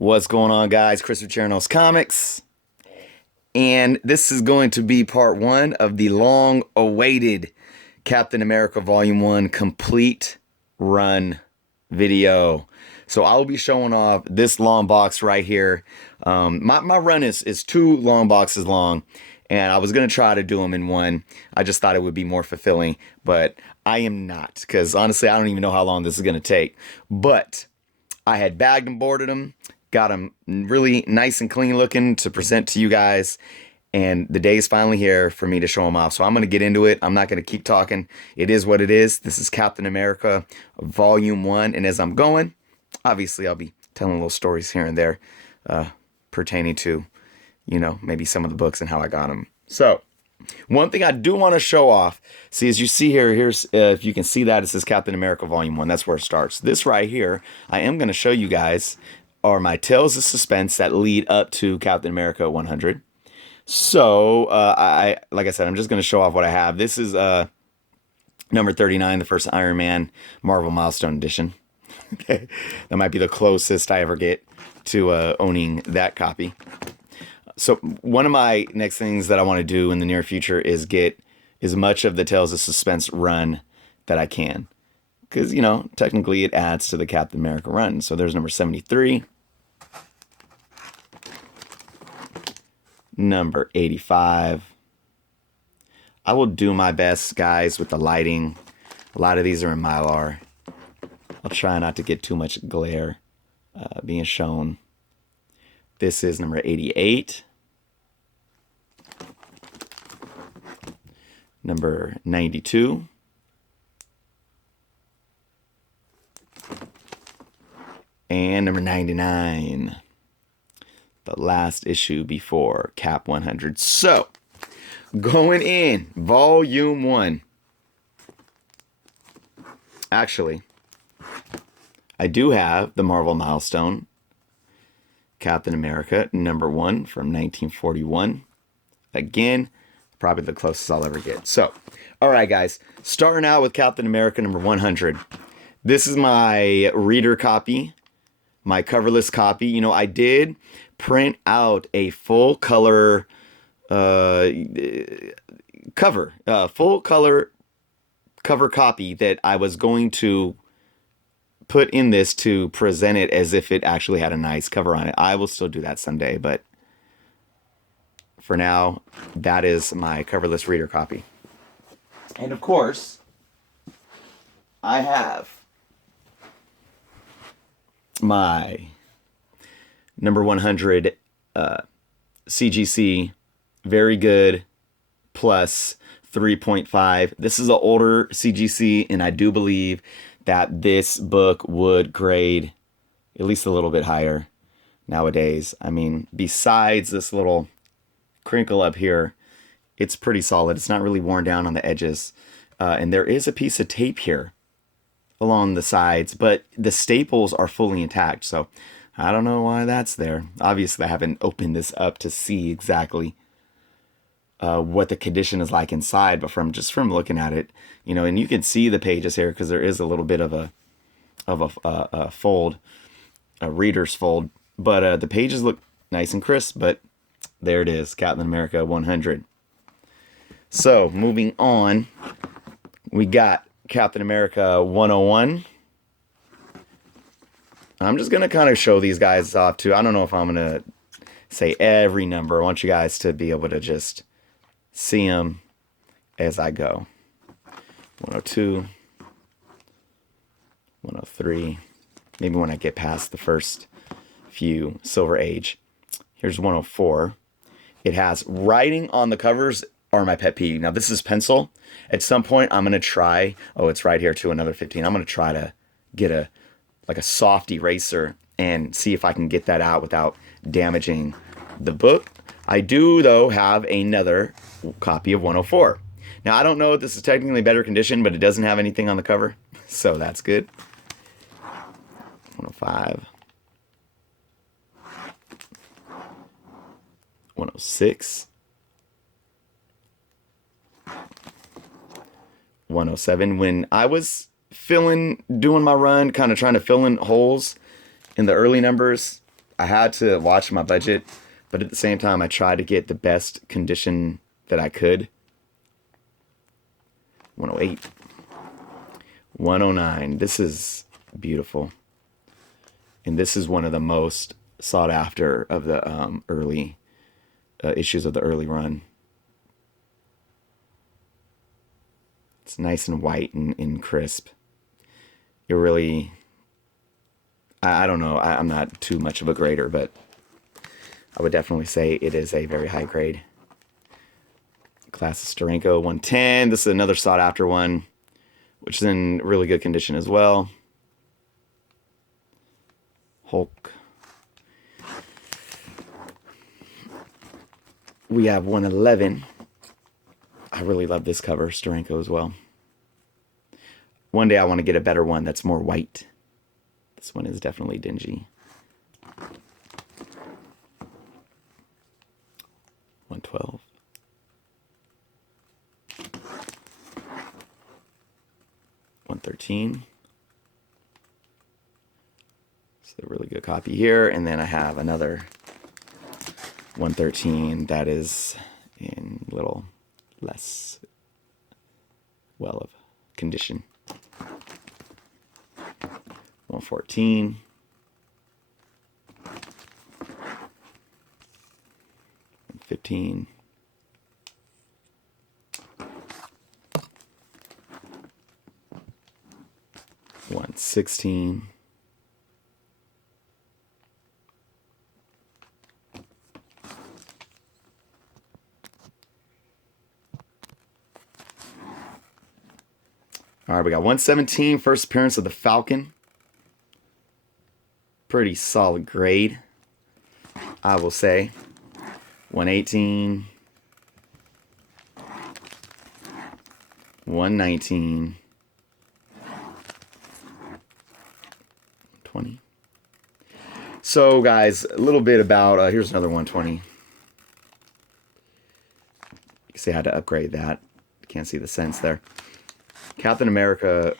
What's going on, guys? Christopher Chernos Comics. And this is going to be part one of the long awaited Captain America Volume 1 complete run video. So I will be showing off this long box right here. My run is two long boxes long, and I was going to try to do them in one. I just thought it would be more fulfilling, but I am not, because honestly, I don't even know how long this is going to take. But I had bagged and boarded them, got them really nice and clean looking to present to you guys. And the day is finally here for me to show them off. So I'm going to get into it. I'm not going to keep talking. It is what it is. This is Captain America Volume 1. And as I'm going, obviously I'll be telling little stories here and there pertaining to, maybe some of the books and how I got them. So one thing I do want to show off, see, as you see here, here's, if you can see that, it says Captain America Volume 1. That's where it starts. This right here, I am going to show you guys, are my tales of suspense that lead up to Captain America 100. So, like I said, I'm just going to show off what I have. This is number 39, the first Iron Man Marvel Milestone Edition. Okay, that might be the closest I ever get to owning that copy. So one of my next things that I want to do in the near future is get as much of the Tales of Suspense run that I can. Because, technically it adds to the Captain America run. So there's number 73. Number 85. I will do my best, guys, with the lighting. A lot of these are in Mylar. I'll try not to get too much glare being shown. This is number 88. Number 92. And number 99. The last issue before Cap 100. So, going in, Volume 1. Actually, I do have the Marvel Milestone, Captain America, number 1 from 1941. Again, probably the closest I'll ever get. So, all right, guys, starting out with Captain America number 100. This is my reader copy, my coverless copy. I did print out a full color cover, full color cover copy that I was going to put in this to present it as if it actually had a nice cover on it. I will still do that someday, but for now, that is my coverless reader copy. And of course, I have my number 100 CGC, very good, plus 3.5. This is an older CGC, and I do believe that this book would grade at least a little bit higher nowadays. I mean, besides this little crinkle up here, it's pretty solid. It's not really worn down on the edges. And there is a piece of tape here along the sides, but the staples are fully intact. So I don't know why that's there. Obviously, I haven't opened this up to see exactly what the condition is like inside, but from looking at it, and you can see the pages here because there is a little bit of a fold, a reader's fold, but the pages look nice and crisp. But there it is, Captain America 100. So moving on, we got Captain America 101. I'm just going to kind of show these guys off too. I don't know if I'm going to say every number. I want you guys to be able to just see them as I go. 102, 103, maybe when I get past the first few Silver Age. Here's 104. It has writing on the covers are my pet peeve. Now this is pencil. At some point I'm going to try, it's right here too, another 15. I'm going to try to get a soft eraser and see if I can get that out without damaging the book. I do, though, have another copy of 104. Now, I don't know if this is technically better condition, but it doesn't have anything on the cover, so that's good. 105. 106. 107. When I was doing my run, kind of trying to fill in holes in the early numbers, I had to watch my budget, but at the same time, I tried to get the best condition that I could. 108. 109. This is beautiful. And this is one of the most sought after of the early issues of the early run. It's nice and white and crisp. It really, I don't know, I'm not too much of a grader, but I would definitely say it is a very high grade. Class of Steranko 110. This is another sought after one, which is in really good condition as well. Hulk. We have 111. I really love this cover, Steranko as well. One day I want to get a better one that's more white. This one is definitely dingy. 112. $113. It's a really good copy here. And then I have another 113 that is in a little less well of condition. 114. 115. 116. All right, we got 117, first appearance of the Falcon. Pretty solid grade, I will say. 118. 119. 20. So, guys, a little bit about, here's another 120. You can see I had to upgrade that. Can't see the sense there. Captain America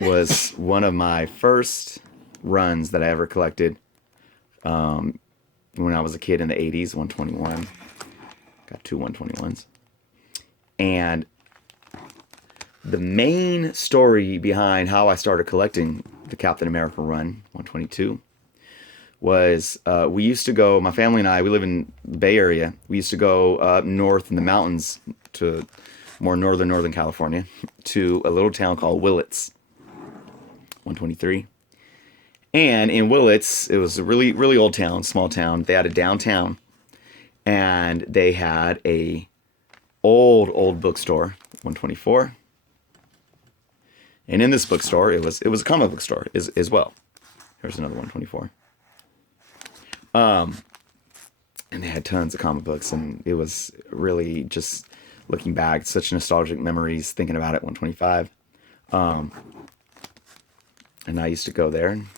was one of my first runs that I ever collected when I was a kid in the 80s, 121. Got two 121s. And the main story behind how I started collecting the Captain America run, 122, was we used to go, my family and I, we live in the Bay Area. We used to go up north in the mountains to more northern California, to a little town called Willits, 123. And in Willits, it was a really old town, small town. They had a downtown, and they had a old bookstore, 124. And in this bookstore, it was a comic book store as well. Here's another 124. And they had tons of comic books, and it was really just looking back, such nostalgic memories thinking about it. 125. And I used to go there and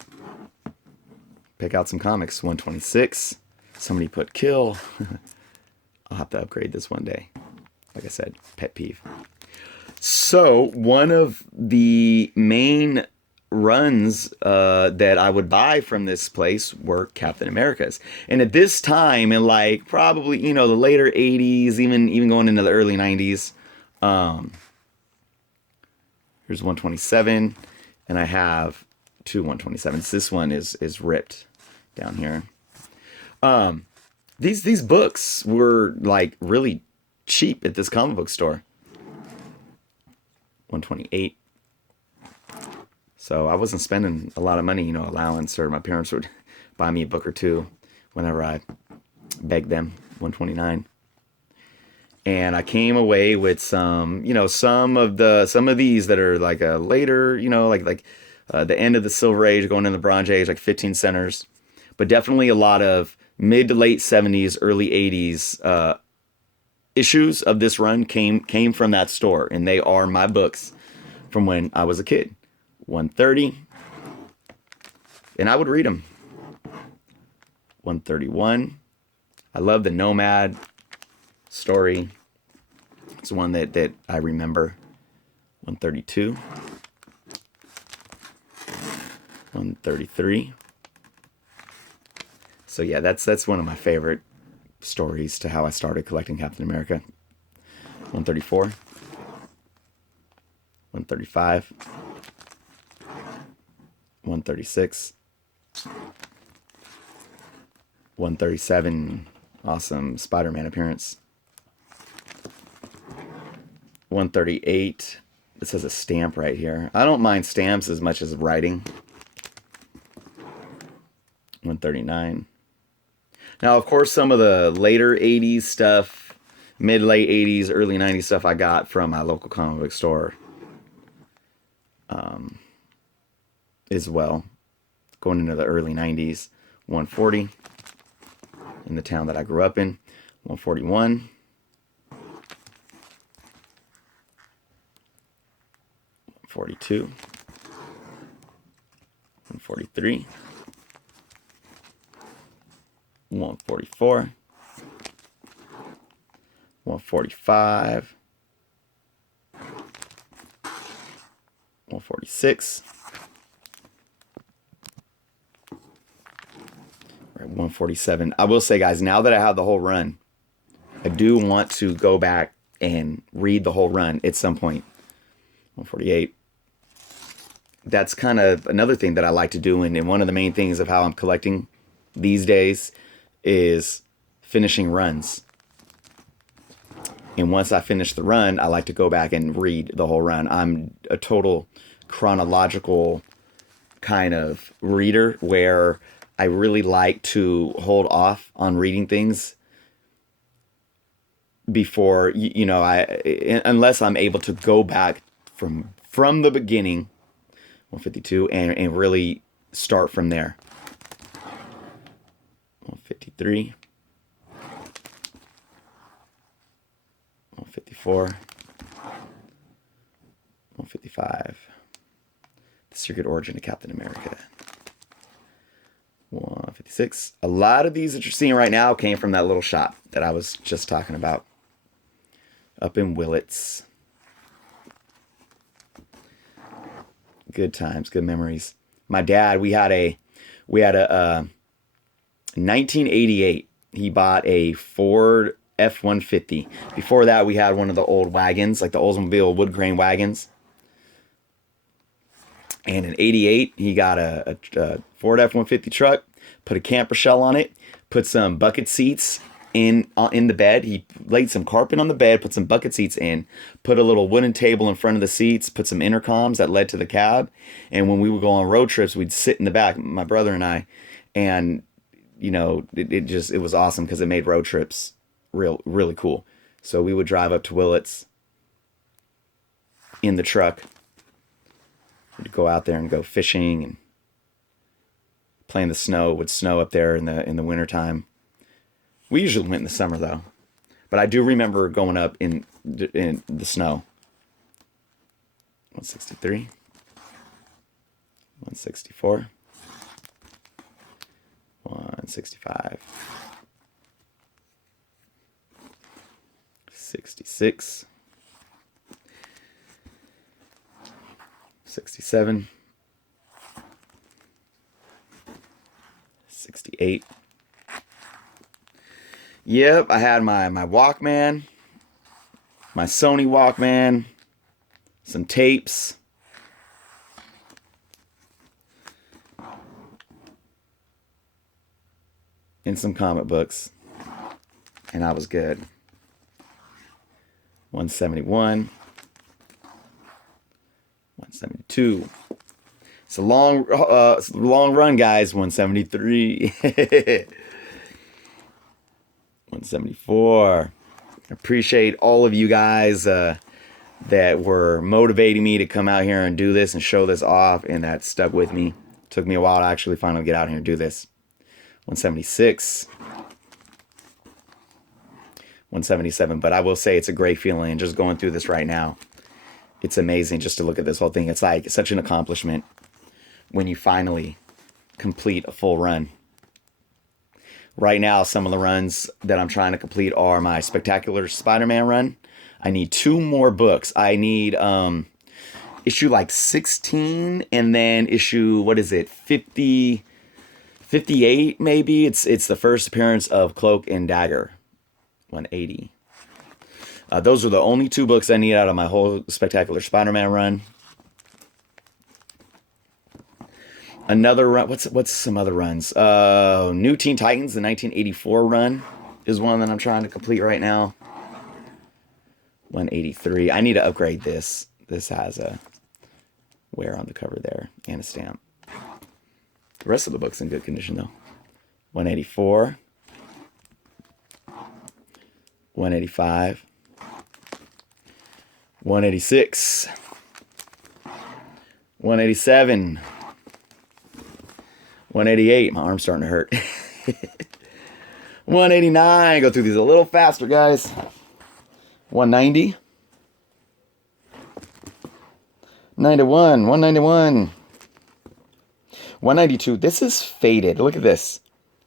pick out some comics. 126. Somebody put Kill. I'll have to upgrade this one day. Like I said, pet peeve. So one of the main runs that I would buy from this place were Captain America's. And at this time, in like probably, the later 80s, even going into the early 90s, here's 127, and I have two 127s. This one is ripped down here. These books were like really cheap at this comic book store. 128. So I wasn't spending a lot of money, allowance, or my parents would buy me a book or two whenever I begged them. 129. And I came away with some of these that are like a later, the end of the Silver Age, going into the Bronze Age, like 15 centers, but definitely a lot of mid to late 70s, early 80s issues of this run came from that store, and they are my books from when I was a kid. 130, and I would read them. 131. I love the Nomad story. It's one that I remember. 132. 133. So yeah, that's one of my favorite stories to how I started collecting Captain America. 134, 135, 136, 137. Awesome Spider-Man appearance. 138. This has a stamp right here. I don't mind stamps as much as writing. 139. Now, of course, some of the later 80s stuff, mid-late 80s, early 90s stuff I got from my local comic book store as well. Going into the early 90s. 140 in the town that I grew up in. 141. 142. 143. 144. 145. 146. 147. I will say, guys, now that I have the whole run, I do want to go back and read the whole run at some point. 148. That's kind of another thing that I like to do, and one of the main things of how I'm collecting these days is finishing runs. And once I finish the run, I like to go back and read the whole run. I'm a total chronological kind of reader where I really like to hold off on reading things before, unless I'm able to go back from the beginning, 152, and really start from there. 153, 154, 155. The Secret Origin of Captain America. 156. A lot of these that you're seeing right now came from that little shop that I was just talking about up in Willits. Good times, good memories. My dad, we had a 1988. He bought a Ford F-150. Before that, we had one of the old wagons, like the Oldsmobile wood grain wagons. And in 88, he got a Ford F-150 truck, put a camper shell on it, put some bucket seats in the bed. He laid some carpet on the bed, put some bucket seats in, put a little wooden table in front of the seats, put some intercoms that led to the cab. And when we would go on road trips, we'd sit in the back, my brother and I, and it was awesome because it made road trips really cool. So we would drive up to Willits in the truck. We'd go out there and go fishing and play in the snow. It would snow up there in the wintertime. We usually went in the summer though. But I do remember going up in the snow. 163. 164. 165. 66. 67. 68. Yep, I had my Walkman, my Sony Walkman, some tapes, and some comic books, and I was good. 171. 172. It's a long run, guys. 173. 174. Appreciate all of you guys that were motivating me to come out here and do this and show this off, and that stuck with me. Took me a while to actually finally get out here and do this. 176. 177. But I will say it's a great feeling just going through this right now. It's amazing just to look at this whole thing. It's like such an accomplishment when you finally complete a full run. Right now, some of the runs that I'm trying to complete are my Spectacular Spider-Man run. I need 2 more books. I need issue like 16 and then issue, 50 58 maybe. It's the first appearance of Cloak and Dagger. 180. Those are the only 2 books I need out of my whole Spectacular Spider-Man run. Another run. What's some other runs? New Teen Titans, the 1984 run is one that I'm trying to complete right now. 183. I need to upgrade this. This has a wear on the cover there and a stamp. The rest of the book's in good condition though. 184. 185. 186. 187. 188. My arm's starting to hurt. 189. Go through these a little faster, guys. 190. 91. 191. 192. This is faded. Look at this.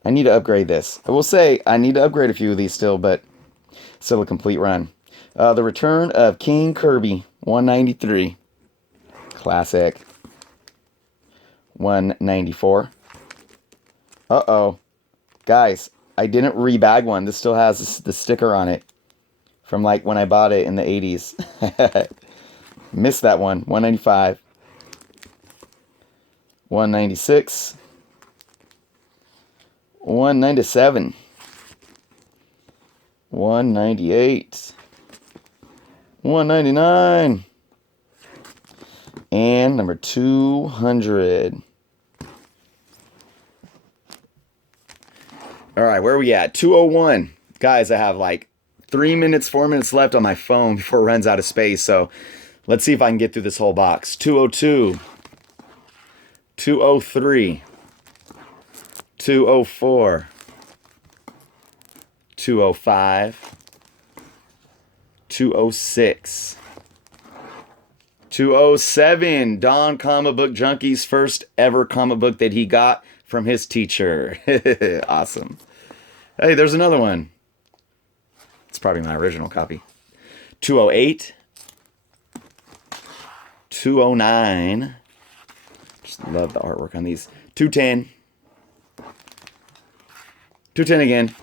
I need to upgrade this. I will say I need to upgrade a few of these still, but still a complete run. The Return of King Kirby. 193. Classic. 194. Uh-oh. Guys, I didn't rebag one. This still has the sticker on it from like when I bought it in the 80s. Missed that one. 195. 196. 197. 198. 199. And number 200. All right, where are we at? 201. Guys, I have like 3 minutes, 4 minutes left on my phone before it runs out of space. So let's see if I can get through this whole box. 202. 203. 204. 205. 206. 207. Don Comic Book Junkie's first ever comic book that he got from his teacher. Awesome. Hey, there's another one. It's probably my original copy. 208. 209. Just love the artwork on these. 210. 210 again.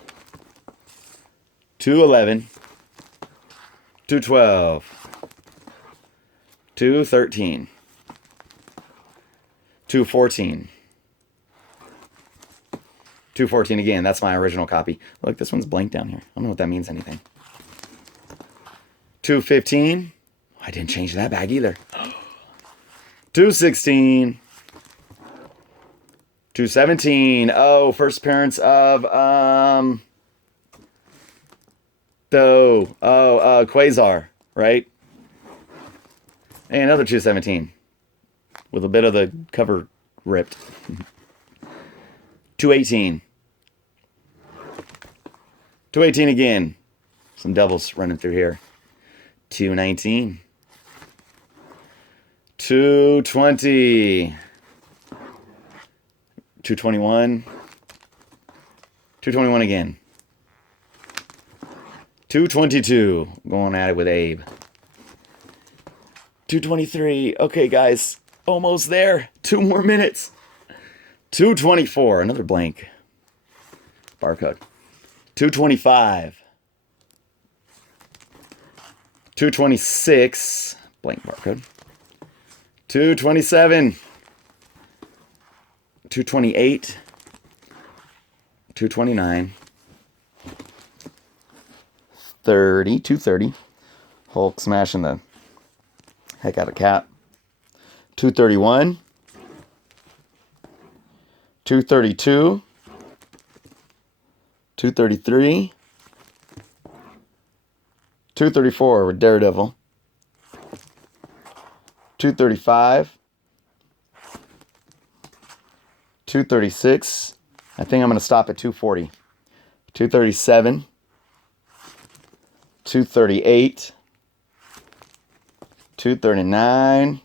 211. 212. 213. 214. 214 again. That's my original copy. Look, this one's blank down here. I don't know what that means anything. 215. I didn't change that bag either. 216. 217. Oh, first appearance of Quasar, right? And another 217 with a bit of the cover ripped. 218. 218 again. Some devils running through here. 219. 220. 221. 221 again. 222. Going at it with Abe. 223. Okay, guys. Almost there. 2 more minutes. 224. Another blank barcode. 225. 226. Blank barcode. 227. 228. 229. 30. 230. Hulk smashing the heck out of Cap. 231. 232. 233. 234 with Daredevil. 235. 236. I think I'm going to stop at 240. 237. 238. 239.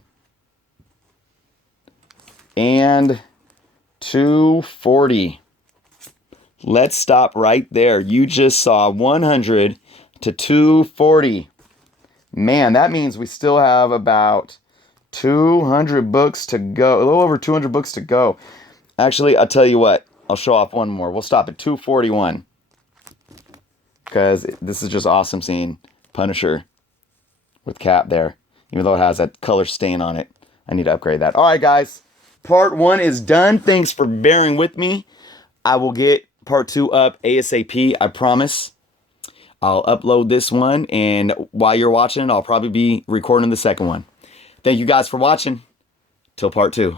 And 240. Let's stop right there. You just saw 100 to 240. Man, that means we still have about 200 books to go. A little over 200 books to go. Actually, I'll tell you what. I'll show off one more. We'll stop at 241. Because this is just awesome seeing Punisher with Cap there. Even though it has that color stain on it. I need to upgrade that. All right, guys. Part 1 is done. Thanks for bearing with me. I will get part 2 up ASAP. I promise. I'll upload this one. And while you're watching, I'll probably be recording the second one. Thank you guys for watching. Till part 2.